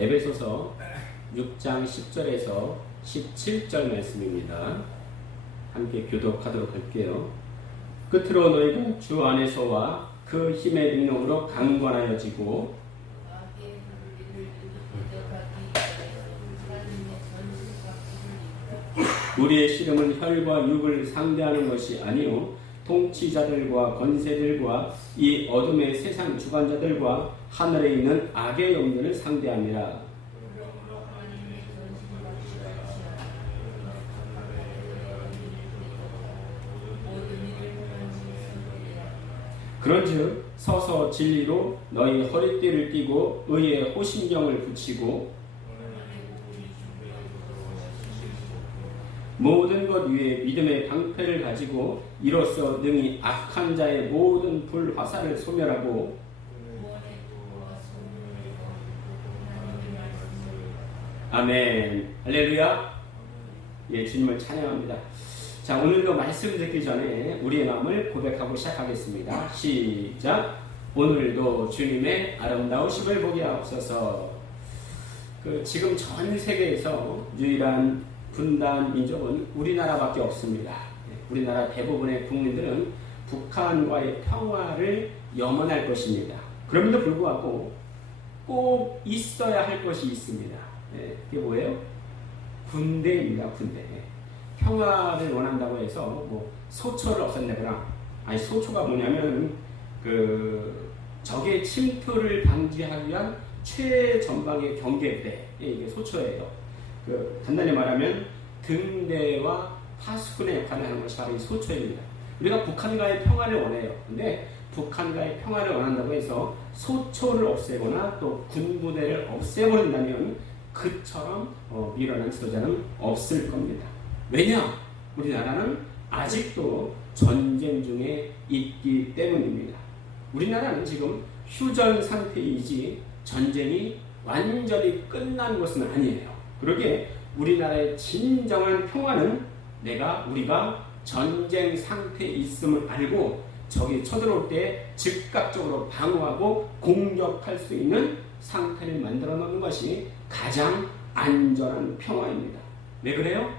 에베소서 6장 10절에서 17절 말씀입니다. 함께 교독하도록 할게요. 끝으로 너희가 주 안에서와 그 힘의 능력으로 강건하여지고 우리의 씨름은 혈과 육을 상대하는 것이 아니요 통치자들과 권세들과 이 어둠의 세상 주관자들과 하늘에 있는 악의 영들을 상대함이라. 그런즉 서서 진리로 너희 허리띠를 띠고 의의 호신경을 붙이고 모든 것 위에 믿음의 방패를 가지고 이로써 능히 악한 자의 모든 불화살을 소멸하고 아멘. 할렐루야. 예, 주님을 찬양합니다. 자, 오늘도 말씀 듣기 전에 우리의 마음을 고백하고 시작하겠습니다. 시작. 오늘도 주님의 아름다우심을 보게 하옵소서. 지금 전 세계에서 유일한 분단 민족은 우리나라밖에 없습니다. 우리나라 대부분의 국민들은 북한과의 평화를 염원할 것입니다. 그럼에도 불구하고 꼭 있어야 할 것이 있습니다. 그게 뭐예요? 군대입니다. 군대. 평화를 원한다고 해서 뭐 소초를 없앤다거나, 아니 소초가 뭐냐면 적의 침투를 방지하기 위한 최전방의 경계부대, 이게 소초예요. 간단히 말하면 등대와 파수꾼의 역할을 하는 것이 바로 이 소초입니다. 우리가 북한과의 평화를 원해요. 근데 북한과의 평화를 원한다고 해서 소초를 없애거나 또 군부대를 없애버린다면 그처럼 밀어난 지도자는 없을 겁니다. 왜냐? 우리나라는 아직도 전쟁 중에 있기 때문입니다. 우리나라는 지금 휴전 상태이지 전쟁이 완전히 끝난 것은 아니에요. 그러기에 우리나라의 진정한 평화는 우리가 전쟁 상태에 있음을 알고 적이 쳐들어올 때 즉각적으로 방어하고 공격할 수 있는 상태를 만들어 놓는 것이 가장 안전한 평화입니다. 왜 그래요?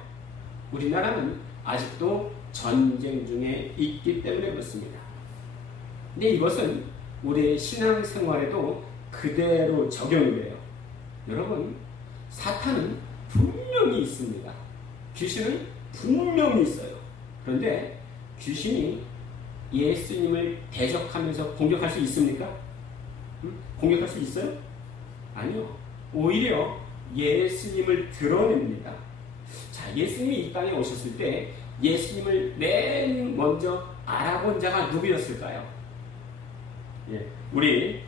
우리나라는 아직도 전쟁 중에 있기 때문에 그렇습니다. 근데 이것은 우리의 신앙생활에도 그대로 적용이 돼요. 여러분, 사탄은 분명히 있습니다. 귀신은 분명히 있어요. 그런데 귀신이 예수님을 대적하면서 공격할 수 있습니까? 공격할 수 있어요? 아니요. 오히려 예수님을 드러냅니다. 자, 예수님이 이 땅에 오셨을 때 예수님을 맨 먼저 알아본 자가 누구였을까요? 우리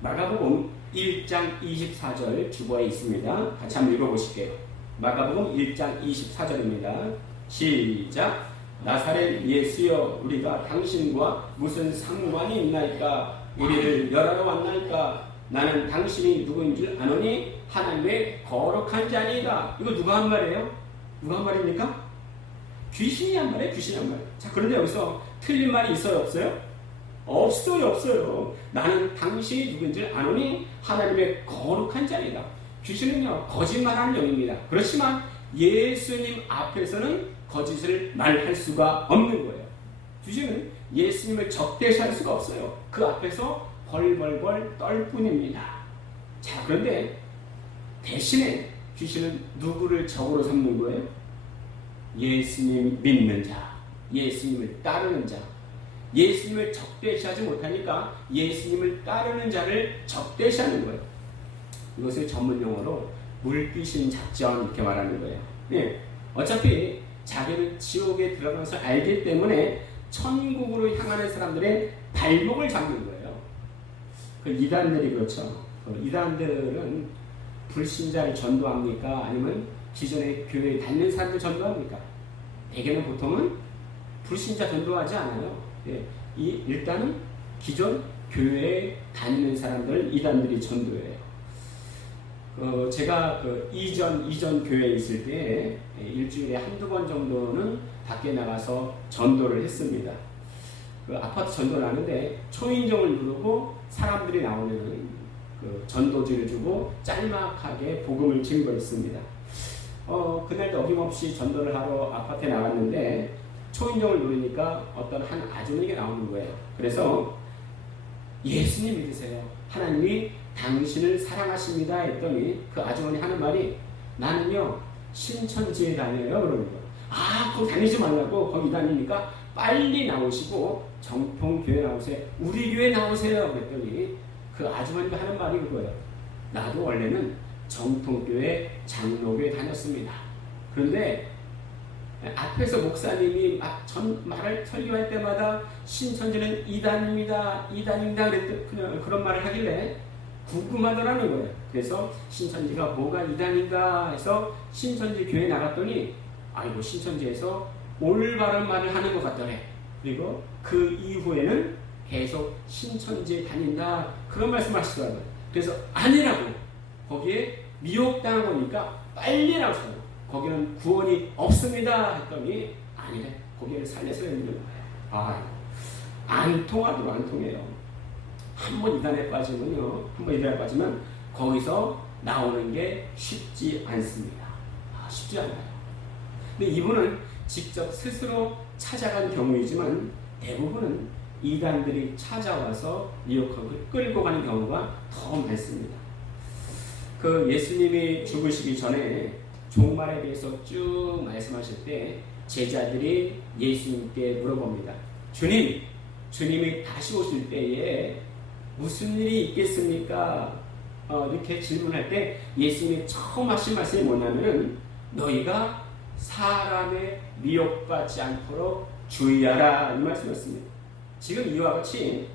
마가복음 1장 24절 주보에 있습니다. 같이 한번 읽어보실게요. 마가복음 1장 24절입니다. 시작. 나사렛 예수여, 우리가 당신과 무슨 상관이 있나이까? 우리를 멸하러 왔나이까? 나는 당신이 누구인 줄 아노니 하나님의 거룩한 자니이다. 이거 누가 한 말이에요? 누가 한 말입니까? 귀신이 한 말이에요. 귀신이 한 말. 자, 그런데 여기서 틀린 말이 있어요? 없어요? 없어요. 나는 당신이 누구인 줄 아노니 하나님의 거룩한 자니이다. 귀신은요, 거짓말하는 영입니다. 그렇지만 예수님 앞에서는 거짓을 말할 수가 없는 거예요. 귀신은 예수님을 적대시할 수가 없어요. 그 앞에서 벌벌벌 떨 뿐입니다. 자, 그런데 대신에 귀신은 누구를 적으로 삼는 거예요? 예수님 믿는 자, 예수님을 따르는 자. 예수님을 적대시하지 못하니까 예수님을 따르는 자를 적대시하는 거예요. 이것을 전문용어로 물귀신 작전 이렇게 말하는 거예요. 어차피 자기는 지옥에 들어가서 알기 때문에 천국으로 향하는 사람들의 발목을 잡는 거예요. 이단들이 그렇죠. 이단들은 불신자를 전도합니까? 아니면 기존의 교회에 다니는 사람들 전도합니까? 대개는 보통은 불신자 전도하지 않아요. 일단은 기존 교회에 다니는 사람들을 이단들이 전도해요. 제가 이전 교회에 있을 때 일주일에 한두 번 정도는 밖에 나가서 전도를 했습니다. 아파트 전도를 하는데 초인종을 누르고 사람들이 나오면 그 전도지를 주고 짤막하게 복음을 증거했습니다. 그날도 어김없이 전도를 하러 아파트에 나갔는데 초인종을 누르니까 어떤 한 아주머니가 나오는 거예요. 그래서 예수님 믿으세요. 하나님이 당신을 사랑하십니다 했더니 그 아주머니 하는 말이 나는요 신천지에 다녀요 그러는 거예요. 거기 다니지 말라고. 거기 다니니까 빨리 나오시고 정통교회 나오세요. 우리 교회 나오세요 그랬더니 그 아주머니가 하는 말이 그거예요. 나도 원래는 정통교회 장로교회 다녔습니다. 그런데 앞에서 목사님이 말을 설교할 때마다 신천지는 이단입니다 그런 말을 하길래 궁금하더라는 거예요. 그래서 신천지가 뭐가 이단인가 해서 신천지 교회에 나갔더니 아이고 신천지에서 올바른 말을 하는 것 같더래. 그리고 그 이후에는 계속 신천지에 다닌다 그런 말씀을 하시더라고요. 그래서 아니라고. 거기에 미혹당한 거니까 빨리 나오세요. 거기는 구원이 없습니다 했더니 아니래. 거기를 살려서 있는 거예요. 안 통하도록 안 통해요. 한번 이단에 빠지면 거기서 나오는 게 쉽지 않습니다. 쉽지 않아요. 근데 이분은 직접 스스로 찾아간 경우이지만 대부분은 이단들이 찾아와서 미혹하고 끌고 가는 경우가 더 많습니다. 그 예수님이 죽으시기 전에 종말에 대해서 쭉 말씀하실 때 제자들이 예수님께 물어봅니다. 주님이 다시 오실 때에 무슨 일이 있겠습니까? 이렇게 질문할 때 예수님이 처음 하신 말씀이 뭐냐면 너희가 사람의 미혹받지 않도록 주의하라 이 말씀이었습니다. 지금 이와 같이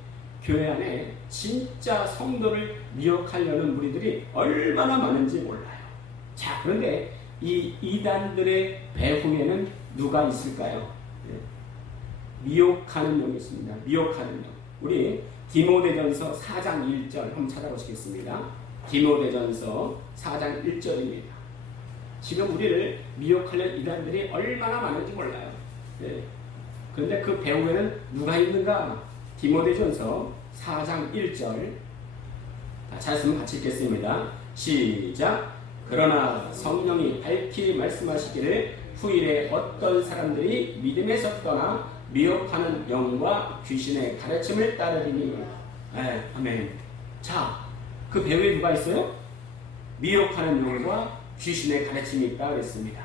교회 안에 진짜 성도를 미혹하려는 무리들이 얼마나 많은지 몰라요. 자, 그런데 이 이단들의 배후에는 누가 있을까요? 미혹하는 영이 있습니다. 미혹하는 영. 우리 디모데전서 4장 1절 한번 찾아보시겠습니다. 디모데전서 4장 1절입니다. 지금 우리를 미혹하려는 이단들이 얼마나 많은지 몰라요. 그런데 그 배후에는 누가 있는가? 디모데전서 4장 1절 찾았으면 같이 읽겠습니다. 시작. 그러나 성령이 밝히 말씀하시기를 후일에 어떤 사람들이 믿음에서 떠나 미혹하는 영과 귀신의 가르침을 따르리니. 아멘. 자, 그 배후에 누가 있어요? 미혹하는 영과 귀신의 가르침이 있다 그랬습니다.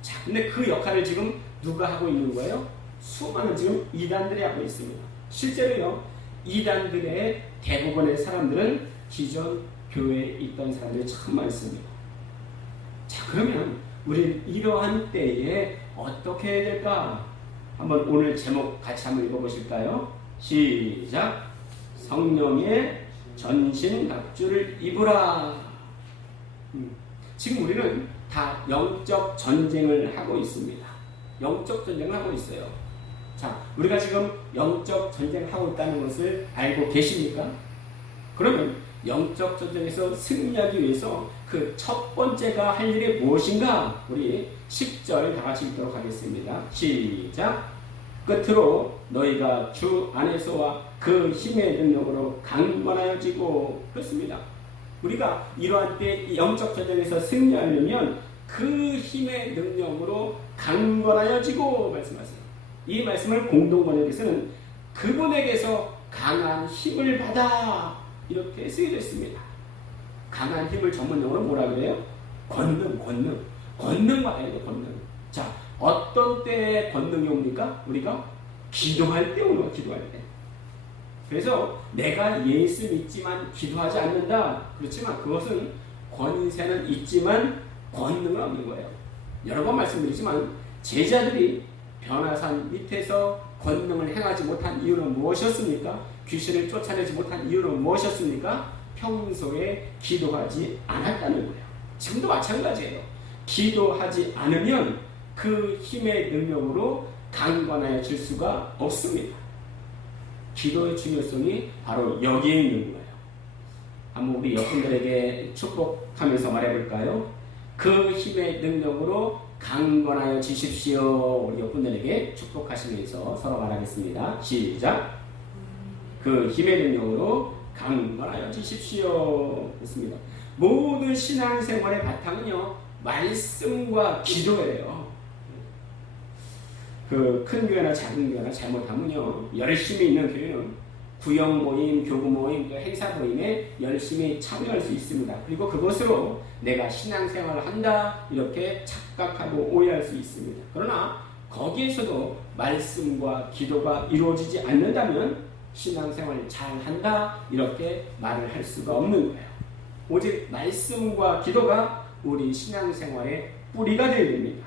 자, 근데 그 역할을 지금 누가 하고 있는 거예요? 수많은 지금 이단들이 하고 있습니다. 실제로요, 이단들의 대부분의 사람들은 기존 교회에 있던 사람들이 참 많습니다. 자, 그러면 우리 이러한 때에 어떻게 해야 될까? 한번 오늘 제목 같이 한번 읽어보실까요? 시작. 성령의 전신갑주를 입으라. 지금 우리는 다 영적 전쟁을 하고 있습니다. 영적 전쟁을 하고 있어요. 자, 우리가 지금 영적 전쟁을 하고 있다는 것을 알고 계십니까? 그러면 영적 전쟁에서 승리하기 위해서 그 첫 번째가 할 일이 무엇인가? 우리 10절 다 같이 읽도록 하겠습니다. 시작. 끝으로 너희가 주 안에서와 그 힘의 능력으로 강건하여지고. 그렇습니다. 우리가 이러한 때 영적 전쟁에서 승리하려면 그 힘의 능력으로 강건하여지고 말씀하세요. 이 말씀을 공동번역에서는 그분에게서 강한 힘을 받아 이렇게 쓰여져 있습니다. 강한 힘을 전문용어로 뭐라 그래요? 권능 받아야 돼요. 권능. 자, 어떤 때에 권능이 옵니까? 우리가 기도할 때 오는 거야. 기도할 때. 그래서 내가 예수 믿지만 기도하지 않는다. 그렇지만 그것은 권세는 있지만 권능은 없는 거예요. 여러 번 말씀드리지만 제자들이 변화산 밑에서 권능을 행하지 못한 이유는 무엇이었습니까? 귀신을 쫓아내지 못한 이유는 무엇이었습니까? 평소에 기도하지 않았다는 거예요. 지금도 마찬가지예요. 기도하지 않으면 그 힘의 능력으로 강건해질 수가 없습니다. 기도의 중요성이 바로 여기에 있는 거예요. 한번 우리 여러분들에게 축복하면서 말해볼까요? 그 힘의 능력으로 강건하여 지십시오. 우리 여러분들에게 축복하시면서 서로 말하겠습니다. 시작. 그 힘의 능력으로 강건하여지십시오. 했습니다. 모든 신앙생활의 바탕은요, 말씀과 기도예요. 그 큰 교회나 작은 교회나 잘못하면요, 열심히 있는 교회는 구역 모임, 교구 모임, 또 행사 모임에 열심히 참여할 수 있습니다. 그리고 그것으로 내가 신앙생활을 한다 이렇게 착각하고 오해할 수 있습니다. 그러나 거기에서도 말씀과 기도가 이루어지지 않는다면 신앙생활을 잘한다 이렇게 말을 할 수가 없는 거예요. 오직 말씀과 기도가 우리 신앙생활의 뿌리가 되어야 됩니다.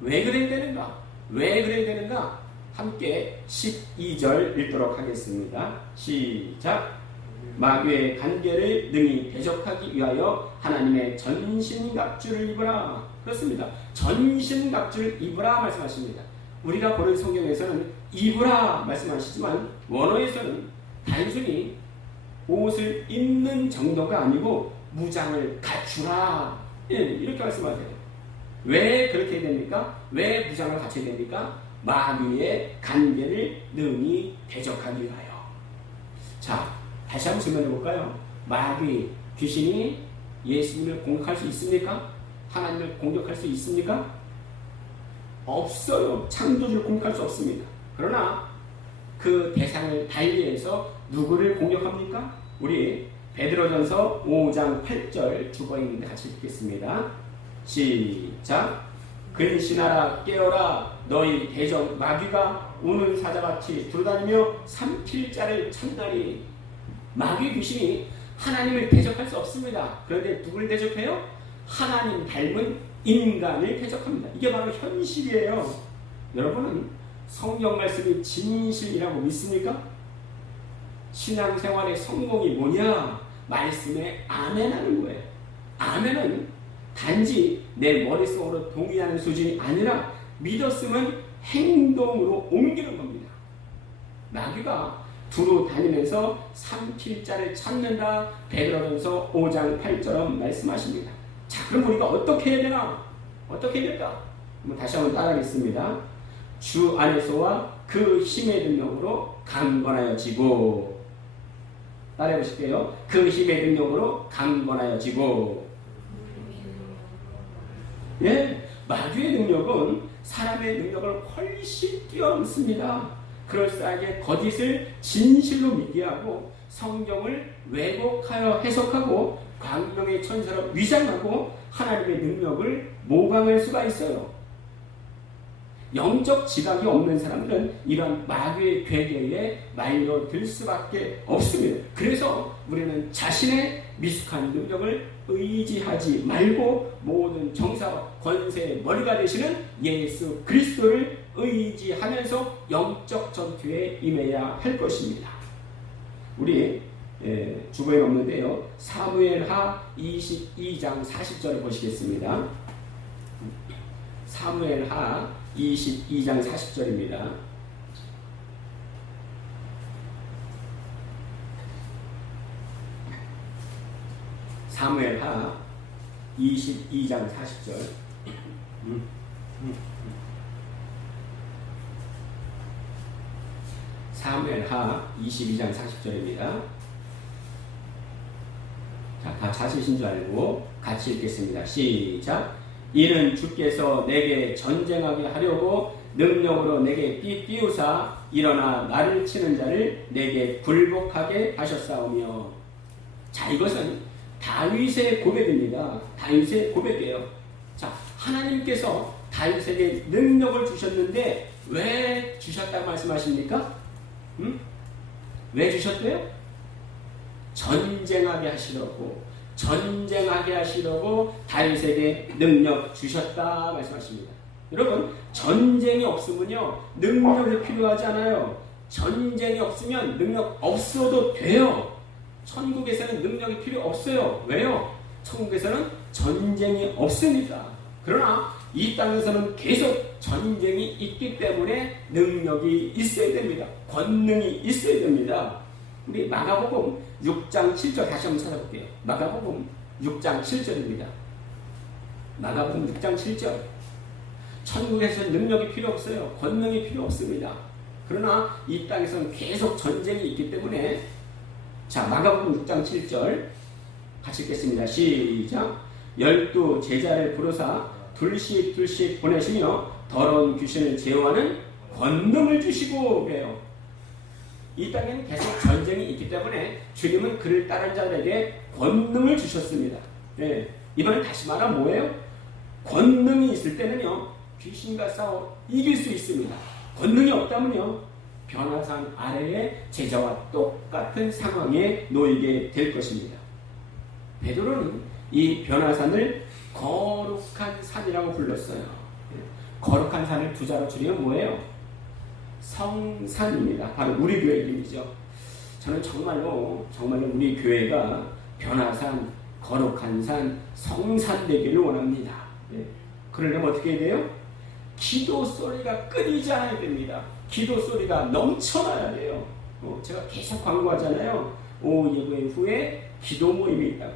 왜 그래야 되는가? 왜 그래야 되는가? 함께 12절 읽도록 하겠습니다. 시작. 마귀의 간계를 능히 대적하기 위하여 하나님의 전신갑주를 입으라. 그렇습니다. 전신갑주를 입으라 말씀하십니다. 우리가 보는 성경에서는 입으라 말씀하시지만 원어에서는 단순히 옷을 입는 정도가 아니고 무장을 갖추라, 이렇게 말씀하세요. 왜 그렇게 됩니까? 왜 무장을 갖춰야 됩니까? 마귀의 간계를 능히 대적하기 위하여. 자, 다시 한번 질문해 볼까요? 마귀, 귀신이 예수님을 공격할 수 있습니까? 하나님을 공격할 수 있습니까? 없어요. 창조주를 공격할 수 없습니다. 그러나 그 대상을 달리해서 누구를 공격합니까? 우리 베드로전서 5장 8절 주거인데 같이 읽겠습니다. 시작. 근신하라 깨어라 너희 대적 마귀가 우는 사자같이 두루다니며 삼킬자를 찾나니. 마귀 귀신이 하나님을 대적할 수 없습니다. 그런데 누구를 대적해요? 하나님 닮은 인간을 대적합니다. 이게 바로 현실이에요. 여러분은 성경 말씀이 진실이라고 믿습니까? 신앙생활의 성공이 뭐냐? 말씀에 아멘하는 거예요. 아멘은 단지 내 머릿속으로 동의하는 수준이 아니라 믿었으면 행동으로 옮기는 겁니다. 마귀가 두루 다니면서 삼킬자를 찾는다. 베드로전서 5장 8절 말씀하십니다. 자, 그럼 우리가 어떻게 해야 되나? 어떻게 해야 될까? 다시 한번 따라하겠습니다. 주 안에서와 그 힘의 능력으로 강건하여지고. 따라해 보실게요. 그 힘의 능력으로 강건하여지고. 예, 마귀의 능력은 사람의 능력을 훨씬 뛰어넘습니다. 그럴싸하게 거짓을 진실로 믿게 하고 성경을 왜곡하여 해석하고 광명의 천사로 위장하고 하나님의 능력을 모방할 수가 있어요. 영적 지각이 없는 사람들은 이런 마귀의 괴계에 말려들 수밖에 없습니다. 그래서 우리는 자신의 미숙한 능력을 의지하지 말고 모든 정사와 권세의 머리가 되시는 예수 그리스도를 의지하면서 영적 전투에 임해야 할 것입니다. 우리 주보에 없는데요. 사무엘하 22장 40절을 보시겠습니다. 사무엘하 22장 40절입니다. 사무엘하 22장 40절. 사무엘하 22장 40절입니다. 자, 다 찾으신 줄 알고 같이 읽겠습니다. 시작. 이는 주께서 내게 전쟁하게 하려고 능력으로 내게 띄우사 일어나 나를 치는 자를 내게 굴복하게 하셨사오며. 자, 이것은 다윗의 고백입니다. 다윗의 고백이에요. 자, 하나님께서 다윗에게 능력을 주셨는데 왜 주셨다고 말씀하십니까? 왜 주셨대요? 전쟁하게 하시려고 다윗에게 능력 주셨다 말씀하십니다. 여러분, 전쟁이 없으면요 능력이 필요하지 않아요. 전쟁이 없으면 능력 없어도 돼요. 천국에서는 능력이 필요 없어요. 왜요? 천국에서는 전쟁이 없습니다. 그러나 이 땅에서는 계속 전쟁이 있기 때문에 능력이 있어야 됩니다. 권능이 있어야 됩니다. 우리 마가복음 6장 7절 다시 한번 찾아볼게요. 마가복음 6장 7절입니다. 마가복음 6장 7절. 천국에서는 능력이 필요 없어요. 권능이 필요 없습니다. 그러나 이 땅에서는 계속 전쟁이 있기 때문에 자, 마가복음 6장 7절 같이 읽겠습니다. 시작. 12 제자를 부르사 둘씩 보내시며 더러운 귀신을 제어하는 권능을 주시고 그래요. 이 땅에는 계속 전쟁이 있기 때문에 주님은 그를 따른 자들에게 권능을 주셨습니다. 예, 이번엔 다시 말하면 뭐예요? 권능이 있을 때는요, 귀신과 싸워 이길 수 있습니다. 권능이 없다면요, 변화산 아래의 제자와 똑같은 상황에 놓이게 될 것입니다. 베드로는 이 변화산을 거룩한 산이라고 불렀어요. 거룩한 산을 두 자로 줄이면 뭐예요? 성산입니다. 바로 우리 교회 이름이죠. 저는 정말로 우리 교회가 변화산, 거룩한 산, 성산 되기를 원합니다. 그러려면 어떻게 해야 돼요? 기도 소리가 끊이지 않아야 됩니다. 기도 소리가 넘쳐나야 돼요. 제가 계속 광고하잖아요. 오후 예배 후에 기도 모임이 있다.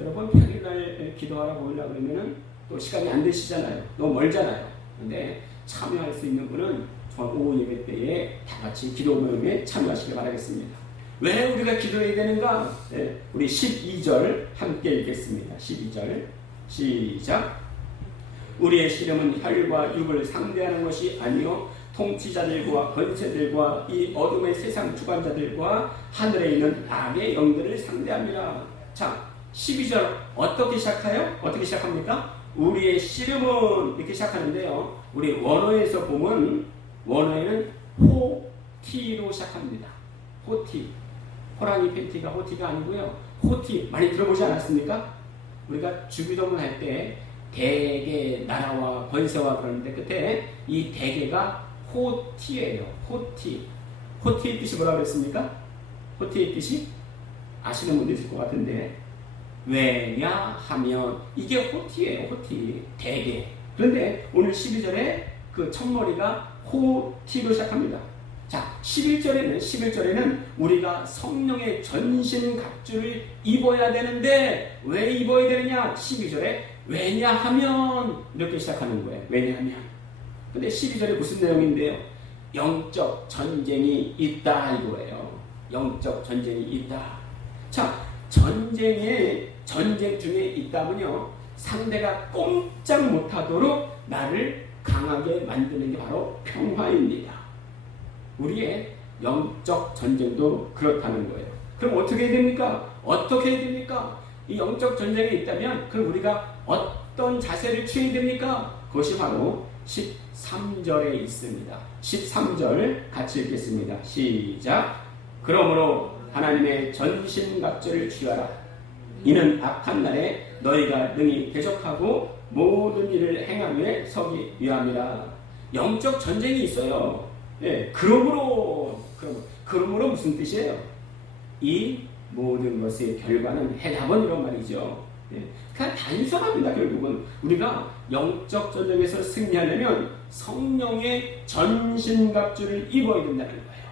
여러분 평일날 기도하라 보이려고 그러면은 또 시간이 안 되시잖아요. 너무 멀잖아요. 근데 참여할 수 있는 분은 오후 예배 때에 다 같이 기도 모임에 참여하시길 바라겠습니다. 왜 우리가 기도해야 되는가? 우리 12절 함께 읽겠습니다. 12절 시작. 우리의 씨름은 혈과 육을 상대하는 것이 아니요 통치자들과 권세들과 이 어둠의 세상 주관자들과 하늘에 있는 악의 영들을 상대합니다. 자, 12절 어떻게 시작해요? 어떻게 시작합니까? 우리의 씨름은 이렇게 시작하는데요. 우리 원어에서 보면 원어에는 호티로 시작합니다. 호티. 호랑이 팬티가 호티가 아니고요. 호티 많이 들어보지 않았습니까? 우리가 주기도문 할 때 대개 나라와 권세와 그러는데 끝에 이 대개가 호티예요. 호티. 호티의 뜻이 뭐라고 그랬습니까? 호티의 뜻이 아시는 분도 있을 것 같은데 왜냐하면 이게 호티예요. 호티. 대개. 그런데 오늘 12절에 그 첫머리가 호티로 시작합니다. 자, 11절에는 우리가 성령의 전신 갑주를 입어야 되는데 왜 입어야 되느냐? 12절에 왜냐하면 이렇게 시작하는 거예요. 왜냐하면. 근데 12절에 무슨 내용인데요? 영적 전쟁이 있다 이거예요. 영적 전쟁이 있다. 자, 전쟁 중에 있다면요, 상대가 꼼짝 못하도록 나를 강하게 만드는 게 바로 평화입니다. 우리의 영적 전쟁도 그렇다는 거예요. 그럼 어떻게 해야 됩니까? 어떻게 해야 됩니까? 이 영적 전쟁이 있다면 그럼 우리가 어떤 자세를 취해야 됩니까? 그것이 바로 13절에 있습니다. 13절 같이 읽겠습니다. 시작. 그러므로 하나님의 전신갑주를 취하라. 이는 악한 날에 너희가 능히 대적하고 모든 일을 행하며 서기 위함이라. 영적 전쟁이 있어요. 그러므로 무슨 뜻이에요? 이 모든 것의 결과는 해답은 이런 말이죠. 그냥 단순합니다. 결국은 우리가 영적 전쟁에서 승리하려면 성령의 전신갑주를 입어야 된다는 거예요.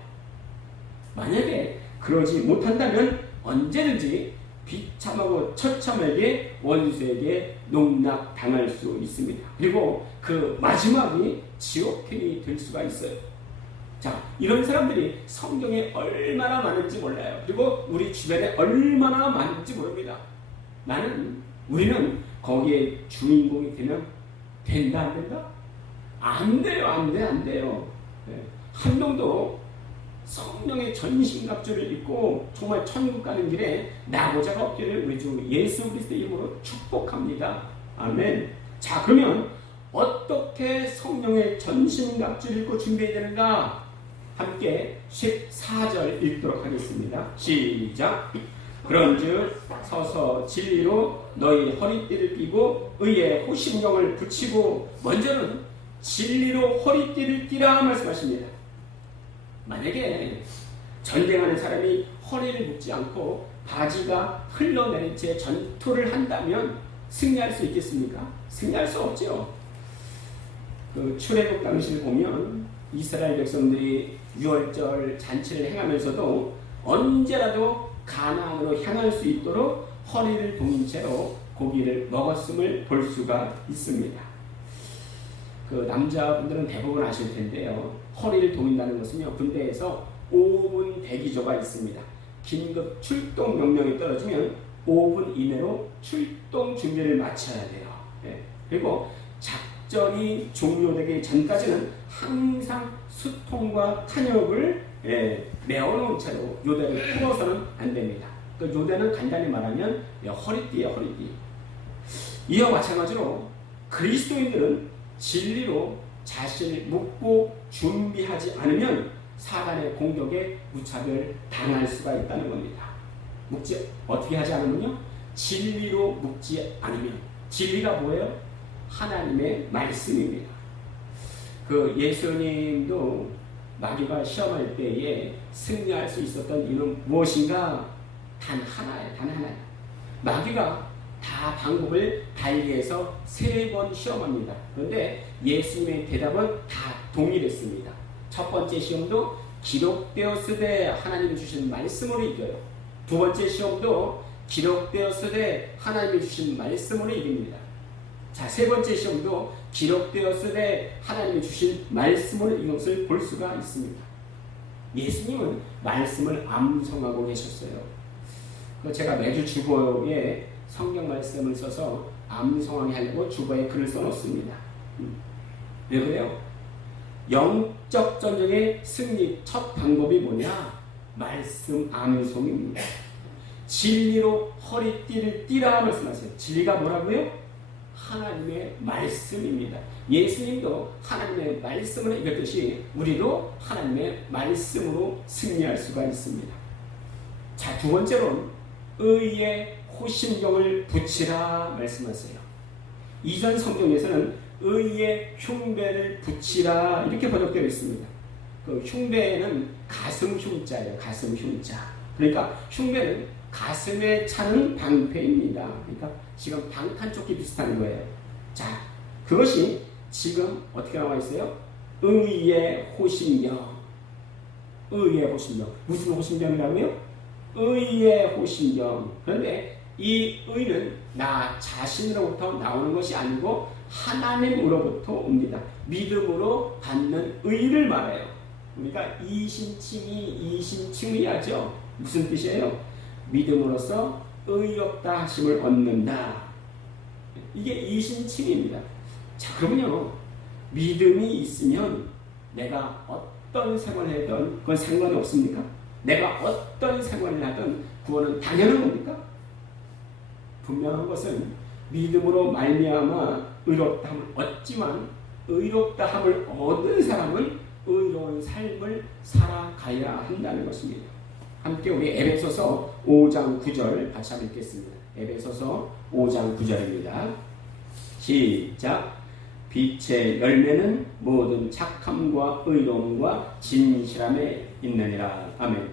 만약에 그러지 못한다면 언제든지 비참하고 처참하게 원수에게 농락당할 수 있습니다. 그리고 그 마지막이 지옥행이 될 수가 있어요. 자, 이런 사람들이 성경에 얼마나 많은지 몰라요. 그리고 우리 주변에 얼마나 많은지 모릅니다. 우리는 거기에 주인공이 되면 된다, 안 된다? 안 돼요, 안 돼요. 한 명도 성령의 전신갑주를 입고 정말 천국 가는 길에 나고자가 없기를 우리 주 예수 그리스도의 이름으로 축복합니다. 아멘. 자, 그러면 어떻게 성령의 전신갑주를 입고 준비해야 되는가? 함께 14절 읽도록 하겠습니다. 시작. 그런즉 서서 진리로 너희 허리띠를 띠고 의의 호심경을 붙이고, 먼저는 진리로 허리띠를 띠라 말씀하십니다. 만약에 전쟁하는 사람이 허리를 묶지 않고 바지가 흘러내린 채 전투를 한다면 승리할 수 있겠습니까? 승리할 수 없죠. 그 출애굽 당시를 보면 이스라엘 백성들이 유월절 잔치를 행하면서도 언제라도 가나안으로 향할 수 있도록 허리를 동인 채로 고기를 먹었음을 볼 수가 있습니다. 그 남자분들은 대부분 아실 텐데요. 허리를 동인다는 것은요, 군대에서 5분 대기조가 있습니다. 긴급 출동 명령이 떨어지면 5분 이내로 출동 준비를 마쳐야 돼요. 예. 그리고 작전이 종료되기 전까지는 항상 수통과 탄약을 메어놓은 채로 요대를 풀어서는 안 됩니다. 그 요대는 간단히 말하면 허리띠예요, 허리띠. 이와 마찬가지로 그리스도인들은 진리로 자신을 묶고 준비하지 않으면 사단의 공격에 무차별 당할 수가 있다는 겁니다. 어떻게 하지 않으면요? 진리로 묶지 않으면. 진리가 뭐예요? 하나님의 말씀입니다. 그 예수님도 마귀가 시험할 때에 승리할 수 있었던 이유는 무엇인가? 단 하나예요. 단 하나예요. 마귀가 다 방법을 달리해서 3번 시험합니다. 그런데 예수님의 대답은 다 동일했습니다. 첫 번째 시험도 기록되었으되 하나님이 주신 말씀으로 이겨요. 두 번째 시험도 기록되었으되 하나님이 주신 말씀으로 이깁니다. 자, 세 번째 시험도 기록되었으되 하나님이 주신 말씀으로 이것을 볼 수가 있습니다. 예수님은 말씀을 암송하고 계셨어요. 제가 매주 주보에 성경 말씀을 써서 암송하게 하려고 주보에 글을 써놓습니다. 왜 그래요? 영적 전쟁의 승리 첫 방법이 뭐냐? 말씀 암송입니다. 진리로 허리띠를 띠라 말씀하세요. 진리가 뭐라고요? 하나님의 말씀입니다. 예수님도 하나님의 말씀을 이겼듯이 우리도 하나님의 말씀으로 승리할 수가 있습니다. 자, 두 번째로는 의의 호심경을 붙이라 말씀하세요. 이전 성경에서는 의의 흉배를 붙이라 이렇게 번역되어 있습니다. 그 흉배는 가슴 흉자예요. 가슴 흉자. 그러니까 흉배는 가슴에 차는 방패입니다. 그러니까 지금 방탄조끼 비슷한 거예요. 자, 그것이 지금 어떻게 나와 있어요? 의의 호심경. 의의 호심경. 무슨 호심경이라고요? 의의 호심경. 그런데 이 의는 나 자신으로부터 나오는 것이 아니고 하나님으로부터 옵니다. 믿음으로 받는 의를 말해요. 우리가 이신칭의하죠. 무슨 뜻이에요? 믿음으로써 의롭다 하심을 얻는다. 이게 이신칭입니다. 자, 그러면요, 믿음이 있으면 내가 어떤 생활을 하든 그건 상관이 없습니까? 내가 어떤 생활을 하든 구원은 당연한 겁니까? 분명한 것은 믿음으로 말미암아 의롭다함을 얻지만 의롭다함을 얻은 사람은 의로운 삶을 살아가야 한다는 것입니다. 함께 우리 에베소서 5장 9절 같이 한번 읽겠습니다. 에베소서 5장 9절입니다. 시작. 빛의 열매는 모든 착함과 의로움과 진실함에 있느니라. 아멘.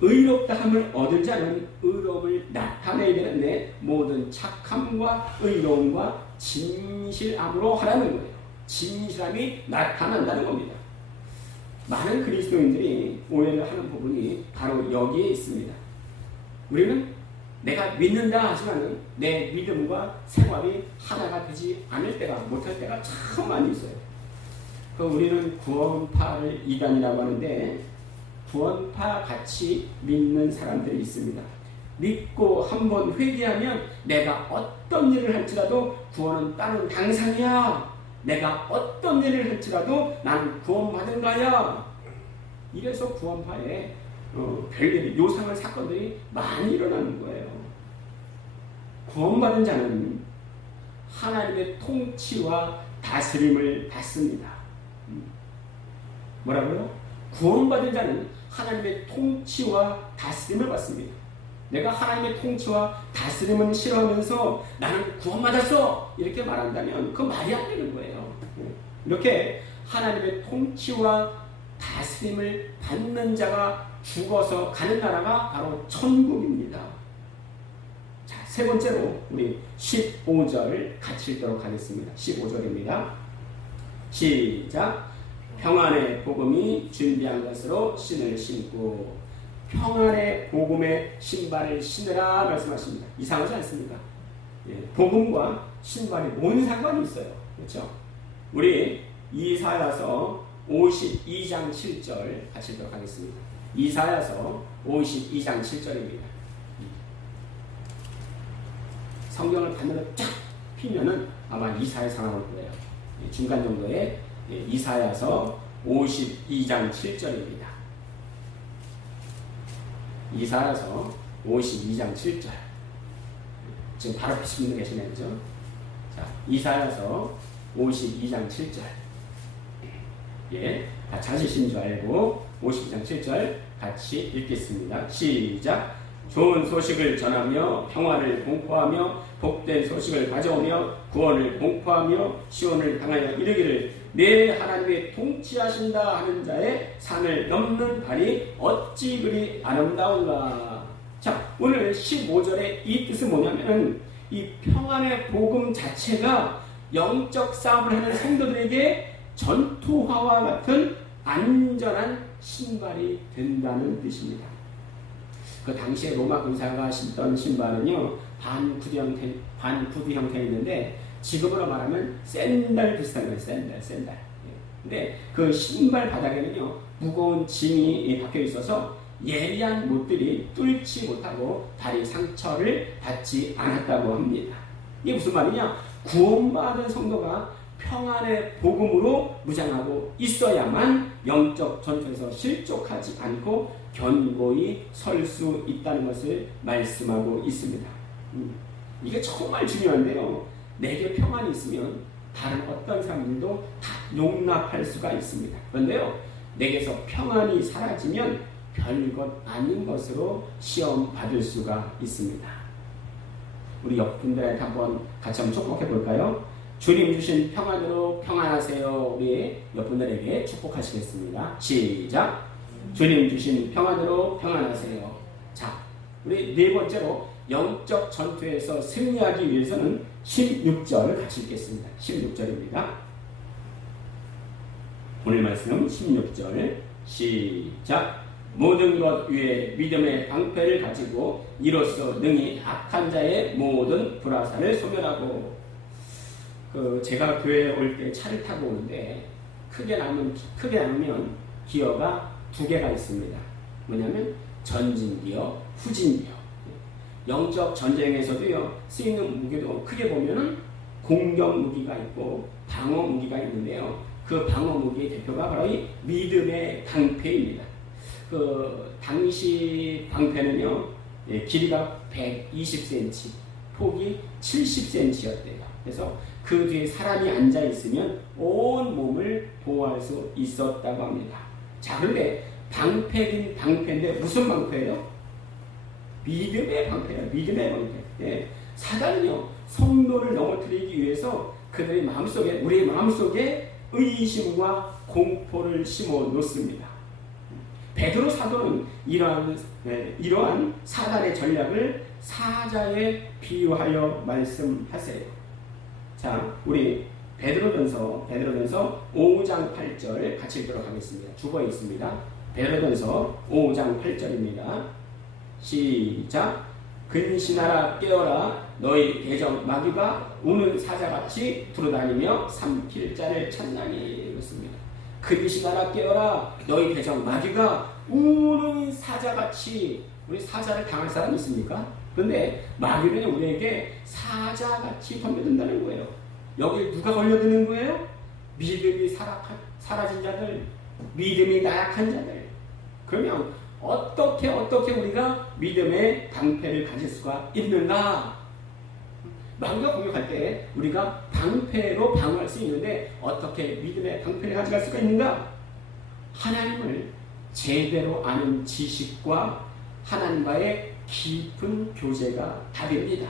의롭다함을 얻은 자는 의로움을 나타내야 되는데 모든 착함과 의로움과 진실함으로 하라는 거예요. 진실함이 나타난다는 겁니다. 많은 그리스도인들이 오해를 하는 부분이 바로 여기에 있습니다. 우리는 내가 믿는다 하지만 내 믿음과 생활이 하나가 되지 않을 때가, 못할 때가 참 많이 있어요. 우리는 구원파를 이단이라고 하는데 구원파 같이 믿는 사람들이 있습니다. 믿고 한번 회개하면 내가 어떤 일을 할지라도 구원은 따는 당상이야. 내가 어떤 일을 할지라도 나는 구원받은 거야. 이래서 구원파에 별일이 요상한 사건들이 많이 일어나는 거예요. 구원받은 자는 하나님의 통치와 다스림을 받습니다. 뭐라고요? 구원받은 자는 하나님의 통치와 다스림을 받습니다. 내가 하나님의 통치와 다스림을 싫어하면서 나는 구원받았어 이렇게 말한다면 그 말이 안 되는 거예요. 이렇게 하나님의 통치와 다스림을 받는 자가 죽어서 가는 나라가 바로 천국입니다. 자, 세 번째로 우리 15절 같이 읽도록 하겠습니다. 15절입니다. 시작. 평안의 복음이 준비한 것으로 신을 신고 평안의 복음의 신발을 신으라 말씀하십니다. 이상하지 않습니까? 예, 복음과 신발이 뭔 상관이 있어요? 그렇죠? 우리 이사야서 52장 7절 같이 읽도록 하겠습니다. 이사야서 52장 7절입니다. 성경을 반으로 쫙 피면은 아마 이사야서 나올 거예요. 중간 정도의 이사야서 52장 7절입니다. 이사야서 52장 7절. 지금 바로 피신 분 계시네요. 그죠? 자, 이사야서 52장 7절. 예, 다 찾으신 줄 알고 52장 7절 같이 읽겠습니다. 시작. 좋은 소식을 전하며 평화를 공포하며 복된 소식을 가져오며 구원을 공포하며 시온을 향하여 이르기를 내 하나님의 통치하신다 하는 자의 산을 넘는 발이 어찌 그리 아름다운가. 자, 오늘 15절의 이 뜻은 뭐냐면은 이 평안의 복음 자체가 영적 싸움을 하는 성도들에게 전투화와 같은 안전한 신발이 된다는 뜻입니다. 그 당시에 로마 군사가 신던 신발은요, 반구두 형태였는데 지금으로 말하면 샌들 비슷한 거예요. 샌들. 근데 그 신발 바닥에는요, 무거운 짐이 박혀 있어서 예리한 못들이 뚫지 못하고 발이 상처를 받지 않았다고 합니다. 이게 무슨 말이냐? 구원받은 성도가 평안의 복음으로 무장하고 있어야만 영적 전투에서 실족하지 않고 견고히 설 수 있다는 것을 말씀하고 있습니다. 이게 정말 중요한데요. 내게 평안이 있으면 다른 어떤 사람들도 다 용납할 수가 있습니다. 그런데요, 내게서 평안이 사라지면 별것 아닌 것으로 시험 받을 수가 있습니다. 우리 옆분들한테 같이 한번 축복해 볼까요? 주님 주신 평안으로 평안하세요. 우리 옆분들에게 축복하시겠습니다. 시작. 주님 주신 평안으로 평안하세요. 자, 우리 네 번째로 영적 전투에서 승리하기 위해서는 16절 같이 읽겠습니다. 16절입니다. 오늘 말씀 16절 시작. 모든 것 위에 믿음의 방패를 가지고 이로써 능히 악한 자의 모든 불화살을 소멸하고. 제가 교회에 올 때 차를 타고 오는데 크게 나누면 기어가 두 개가 있습니다. 뭐냐면 전진기어, 후진기어. 영적 전쟁에서도요, 쓰이는 무기도 크게 보면은 공격 무기가 있고 방어 무기가 있는데요. 그 방어 무기의 대표가 바로 이 믿음의 방패입니다. 당시 방패는요, 길이가 120cm, 폭이 70cm였대요. 그래서 그 뒤에 사람이 앉아 있으면 온 몸을 보호할 수 있었다고 합니다. 자, 그런데 방패긴 방패인데 무슨 방패예요? 믿음의 방패예요. 믿음의 방패. 예. 사단은요, 성도를 넘어뜨리기 위해서 그들의 마음속에, 우리의 마음속에 의심과 공포를 심어 놓습니다. 베드로 사도는 이러한 사단의 전략을 사자에 비유하여 말씀하세요. 자, 우리 베드로전서 5장 8절 같이 읽도록 하겠습니다. 주보에 있습니다. 베드로전서 5장 8절입니다. 시작. 근신하라 깨어라 너희 대적 마귀가 우는 사자같이 두루다니며 삼킬 자를 찾나니. 그렇습니다. 근신하라 깨어라 너희 대적 마귀가 우는 사자같이. 우리 사자를 당할 사람 있습니까? 그런데 마귀는 우리에게 사자같이 덤벼든다는 거예요. 여기 누가 걸려드는 거예요? 믿음이 사라진 자들, 믿음이 나약한 자들. 그러면 어떻게 우리가 믿음의 방패를 가질 수가 있는가? 마귀가 공격할 때 우리가 방패로 방어할 수 있는데 어떻게 믿음의 방패를 가져갈 수가 있는가? 하나님을 제대로 아는 지식과 하나님과의 깊은 교제가 답입니다.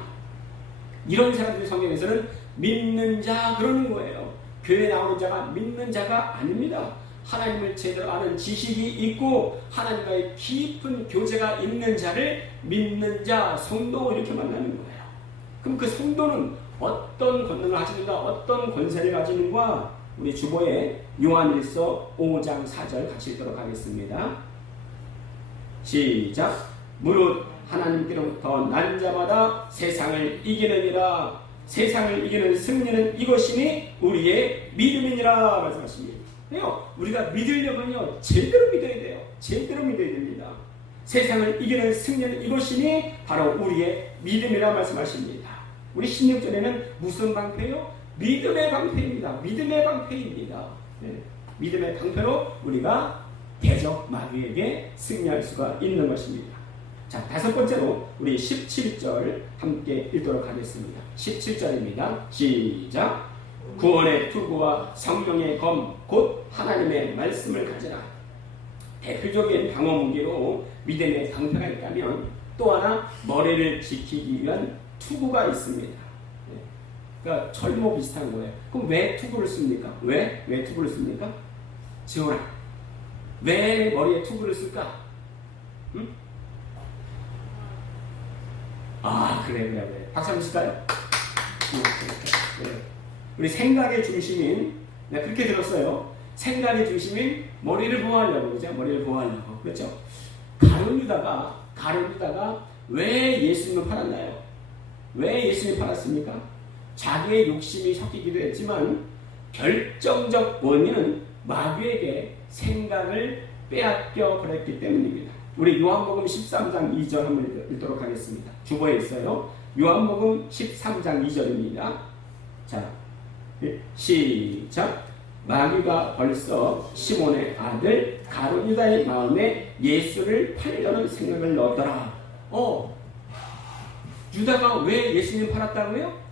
이런 사람들이 성경에서는 믿는 자 그러는 거예요. 교회 나오는 자가 믿는 자가 아닙니다. 하나님을 제대로 아는 지식이 있고 하나님과의 깊은 교제가 있는 자를 믿는 자, 성도 이렇게 만나는 거예요. 그럼 그 성도는 어떤 권능을 가지는가, 어떤 권세를 가지는가? 우리 주보에 요한일서 5장 4절 같이 읽도록 하겠습니다. 시작. 무릇 하나님께로부터 난 자마다 세상을 이기느니라. 세상을 이기는 승리는 이것이니 우리의 믿음이니라 말씀하십니다. 우리가 믿으려면요, 제대로 믿어야 돼요. 제대로 믿어야 됩니다. 세상을 이기는 승리는 이것이니 바로 우리의 믿음이라 말씀하십니다. 우리 16절에는 무슨 방패요? 믿음의 방패입니다. 믿음의 방패입니다. 네. 믿음의 방패로 우리가 대적 마귀에게 승리할 수가 있는 것입니다. 자, 다섯 번째로 우리 17절 함께 읽도록 하겠습니다. 17절입니다. 시작. 구원의 투구와 성령의 검 곧 하나님의 말씀을 가지라. 대표적인 방어 무기로 믿음의 방패가 있다면 또 하나 머리를 지키기 위한 투구가 있습니다. 그러니까 철모 비슷한 거예요. 그럼 왜 투구를 씁니까? 왜 투구를 씁니까? 지호라. 왜 머리에 투구를 쓸까? 응? 아, 그래. 박수 한번 칠까요? 네. 우리 생각의 중심인, 내가 그렇게 들었어요. 생각의 중심인 머리를 보호하려고, 그죠? 머리를 보호하려고. 그렇죠? 가룟유다가 왜 예수님을 팔았나요? 왜 예수님을 팔았습니까? 자기의 욕심이 섞이기도 했지만 결정적 원인은 마귀에게 생각을 빼앗겨 버렸기 때문입니다. 우리 요한복음 13장 2절 한번 읽도록 하겠습니다. 주보에 있어요. 요한복음 13장 2절입니다. 자, 시작. 마귀가 벌써 시몬의 아들 가룟유다의 마음에 예수를 팔려는 생각을 넣었더라. 유다가 왜 예수님 팔았다고요?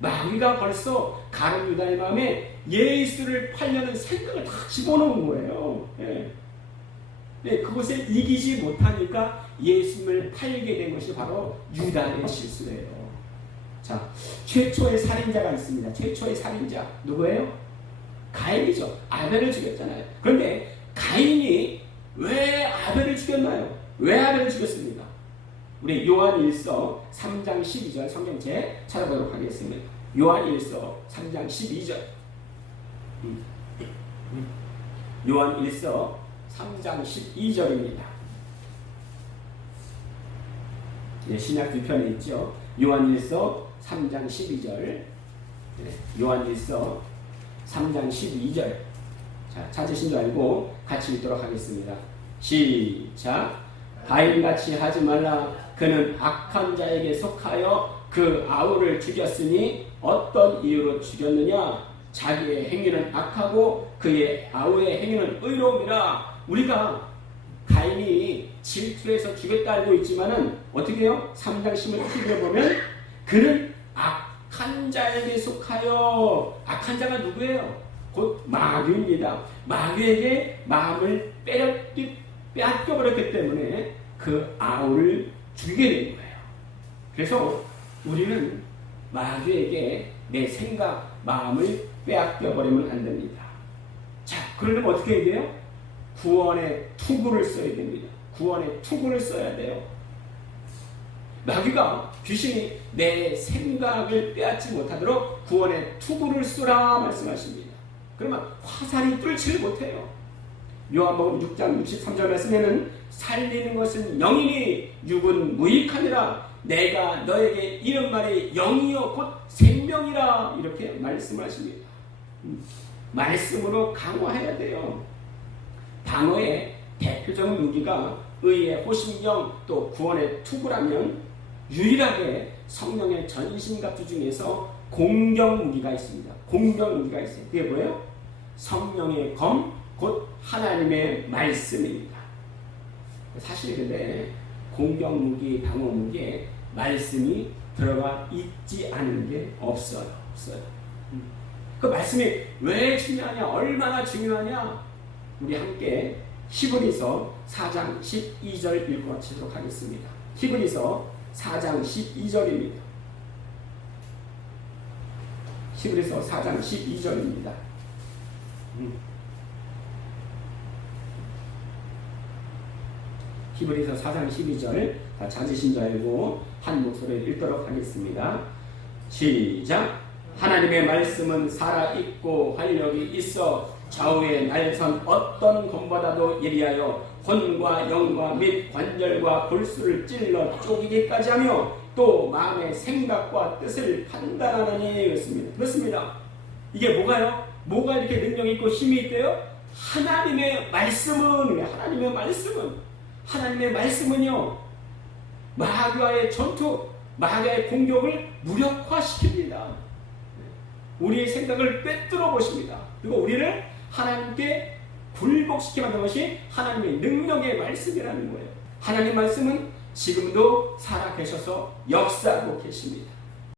마귀가 벌써 가룟유다의 마음에 예수를 팔려는 생각을 다 집어넣은 거예요. 그것에 이기지 못하니까 예수님을 팔게 된 것이 바로 유다의 실수예요. 자, 최초의 살인자가 있습니다. 최초의 살인자 누구예요? 가인이죠. 아벨을 죽였잖아요. 그런데 가인이 왜 아벨을 죽였나요? 왜 아벨을 죽였습니까? 우리 요한일서 3장 12절 성경책 찾아보도록 하겠습니다. 요한일서 3장 12절. 요한일서 3장 12절입니다. 네, 신약 뒤편에 있죠. 요한일서 3장 12절. 네, 요한일서 3장 12절. 자, 찾으신 줄 알고 같이 읽도록 하겠습니다. 시작. 가인같이 하지 말라. 그는 악한 자에게 속하여 그 아우를 죽였으니 어떤 이유로 죽였느냐? 자기의 행위는 악하고 그의 아우의 행위는 의로움이라. 우리가 가인이 질투해서 죽였다 알고 있지만은 어떻게 해요? 3장 11절에 보면 그는 악한 자에게 속하여. 악한 자가 누구예요? 곧 마귀입니다. 마귀에게 마음을 빼앗겨버렸기 때문에 그 아우를 죽이게 된 거예요. 그래서 우리는 마귀에게 내 생각, 마음을 빼앗겨버리면 안 됩니다. 자, 그러려면 어떻게 해야 돼요? 구원의 투구를 써야 됩니다. 구원의 투구를 써야 돼요. 마귀가, 귀신이 내 생각을 빼앗지 못하도록 구원의 투구를 쓰라 말씀하십니다. 그러면 화살이 뚫지를 못해요. 요한복음 6장 63절 말씀에는 살리는 것은 영이니 육은 무익하니라. 내가 너에게 이런 말이 영이요 곧 생명이라. 이렇게 말씀하십니다. 말씀으로 강화해야 돼요. 방어의 대표적인 무기가 의의 호심경 또 구원의 투구라면 유일하게 성령의 전신갑주 중에서 공격 무기가 있습니다. 공격 무기가 있어요. 그게 뭐예요? 성령의 검 곧 하나님의 말씀입니다. 사실 근데 공격 무기, 방어 무기에 말씀이 들어가 있지 않은 게 없어요. 그 말씀이 왜 중요하냐? 얼마나 중요하냐? 우리 함께 히브리서 4장 12절 읽어보도록 하겠습니다. 히브리서 4장 12절입니다. 히브리서 4장 12절입니다. 히브리서 4장 12절 다 찾으신 줄 알고 한 목소리를 읽도록 하겠습니다. 시작. 하나님의 말씀은 살아있고 활력이 있어 좌우에 날선 어떤 검보다도 예리하여魂과 영과 및 관절과 골수를 찔러 쪼개기까지 하며 또 마음의 생각과 뜻을 판단하느니. 그렇습니다. 이게 뭐가요? 뭐가 이렇게 능력이 있고 힘이 있대요? 하나님의 말씀은 하나님의 말씀은요, 마귀와의 전투, 마귀의 공격을 무력화시킵니다. 우리의 생각을 꿰뚫어 보십니다. 그리고 우리를 하나님께 굴복시켜 만든 것이 하나님의 능력의 말씀이라는 거예요. 하나님 말씀은 지금도 살아계셔서 역사하고 계십니다.